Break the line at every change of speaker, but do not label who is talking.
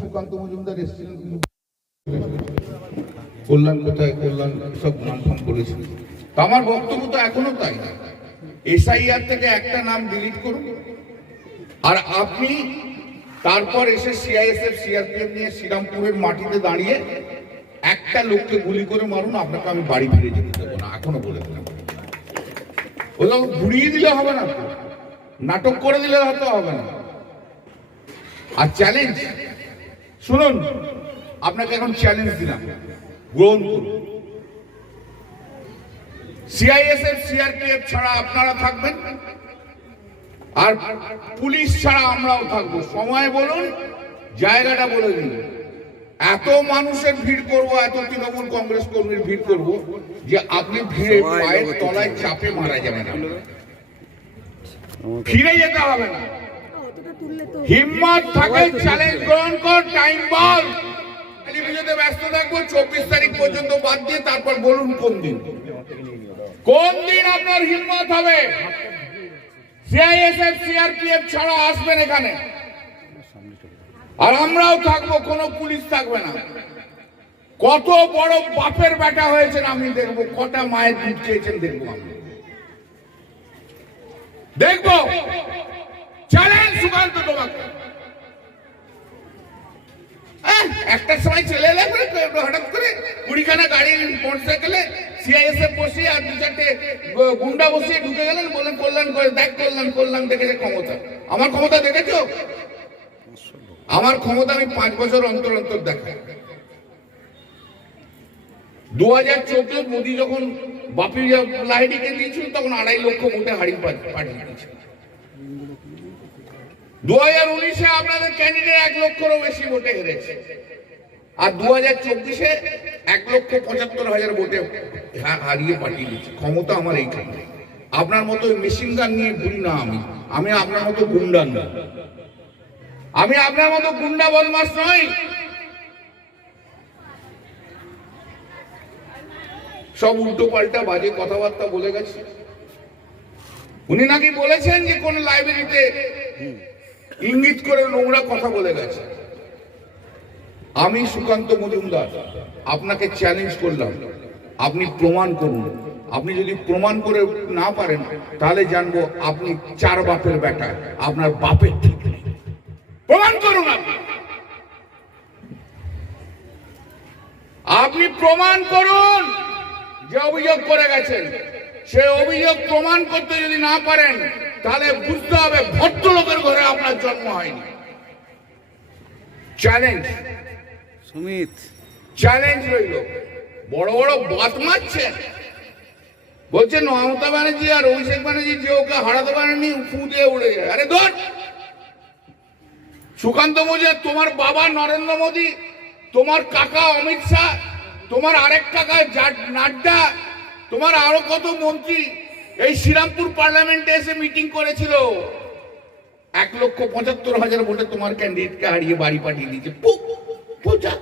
সুকান্ত মজুমদার এসেছিলেন। কল্যাণ কোথায়? কল্যাণ সব নাম ফাম বলেছিল তো আমার বক্তব্য তো এখনও তাই এসআইআর থেকে একটা নাম ডিলিট করুন। আর আপনি তারপর এসে সিআইএসএফ সিআরপিএফ নিয়ে শ্রীরামপুরের মাটিতে দাঁড়িয়ে একটা লোককে গুলি করে মারুন, আপনাকে আমি বাড়ি ফিরে যেতে দেবো না, এখনও বলে দিলাম। ওগুলো ঘুরিয়ে দিলে হবে না নাটক করে দিলে হয়তো হবে না। আর চ্যালেঞ্জ শুনুন আপনাকে এখন চ্যালেঞ্জ দিলাম। গ্রহণ করুন। সিআইএসএফ সিআরপিএফ ছাড়া আপনারা থাকবেন আর পুলিশ ছাড়া আমরাও থাকব। সময় বলুন জায়গাটা বলে দিন। এত মানুষের ভিড় করব এত তৃণমূল কংগ্রেস কর্মীর ভিড় করব যে আপনি ভিড়ে পায়ের তলায় চাপে মারা যাবেন। ফিরে যেতে হবে না। হিম্মত থাকে চ্যালেঞ্জ গ্রহণ কর টাইম বল ব্যস্ত থাকব চব্বিশ তারিখ পর্যন্ত বাদ দিয়ে তারপর বলুন কোন দিন। কোন দিন আপনার হিম্মত হবে? সিআইএসএফ সিআরপিএফ ছাড়া আসবেন এখানে। আর আমরাও থাকব কোনো পুলিশ থাকবে না। কত বড় বাপের বেটা হয়েছেন আমি দেখব কটা মায়ের দুধ চেয়েছেন দেখব আমি। দেখব। চ্যালেঞ্জ সুকান্ত তোমাকে। একটা সময় চলে এলে হঠাৎ করে কুড়িখানা গাড়ি, মোটরসাইকেলে সিআইএসএফ বসিয়ে আর দু চারটে গুন্ডা বসিয়ে ঢুকে গেলেন বললেন কল্যাণ করে, দেখ কল্যাণ কল্যাণ দেখেছে ক্ষমতা। আমার ক্ষমতা দেখেছ? আমার ক্ষমতা আমি পাঁচ বছর অন্তর অন্তর দেখাই। দু হাজার চোদ্দ মোদী যখন বাপি লাহিড়িকে দিয়েছিল, তখন আড়াই লক্ষ ভোটে হারিয়ে পাঠিয়ে দিয়েছিল। দু হাজার উনিশে আপনাদের ক্যান্ডিডেট এক লক্ষেরও বেশি ভোটে হেরেছে। আর দু হাজার চব্বিশে এক লক্ষ পঁচাত্তর হাজার ভোটে হারিয়ে পাঠিয়ে দিচ্ছে ক্ষমতা আমার এইখানে আপনার মতো মেশিন গান নিয়ে ঘুরি না আমি। আমি আপনার মতো গুন্ডা নই। আমি আপনার মতো গুন্ডা বদমাস নই। সব উল্টো পাল্টা বাজে কথাবার্তা বলে গেছে। উনি নাকি বলেছেন যে কোন লাইব্রেরিতে ইঙ্গিত করে নোংরা কথা বলে গেছে। আমি সুকান্ত মজুমদার, আপনাকে চ্যালেঞ্জ করলাম। আপনি প্রমাণ করুন। আপনি যদি প্রমাণ করে না পারেন, তাহলে জানব আপনি চার বাপের বেটা, আপনার বাপের ঠিক প্রমাণ করুন আপনি। আপনি প্রমাণ করুন যে অভিযোগ করে গেছেন। সে অভিযোগ প্রমাণ করতে যদি না পারেন তাহলে বুঝতে হবে ভদ্রলোকের ঘরে আপনার জন্ম হয়নি। চ্যালেঞ্জ
সুমিত।
চ্যালেঞ্জ রইল। বড় বড় বাত মারছে। বলছে মমতা ব্যানার্জি আর অভিষেক ব্যানার্জি যে ওকে হারাতে পারেনি ফু দিয়ে উড়ে যায়। আরে ধর! সুকান্ত মজুমদার তোমার বাবা নরেন্দ্র মোদী তোমার কাকা অমিত শাহ তোমার আরেক কাকা নাড্ডা তোমার আরও কত মন্ত্রী এই শ্রীরামপুর পার্লামেন্টে এসে মিটিং করেছিল এক লক্ষ পঁচাত্তর হাজার ভোটে তোমার ক্যান্ডিডেটকে হারিয়ে বাড়ি পাঠিয়ে দিয়েছে যা।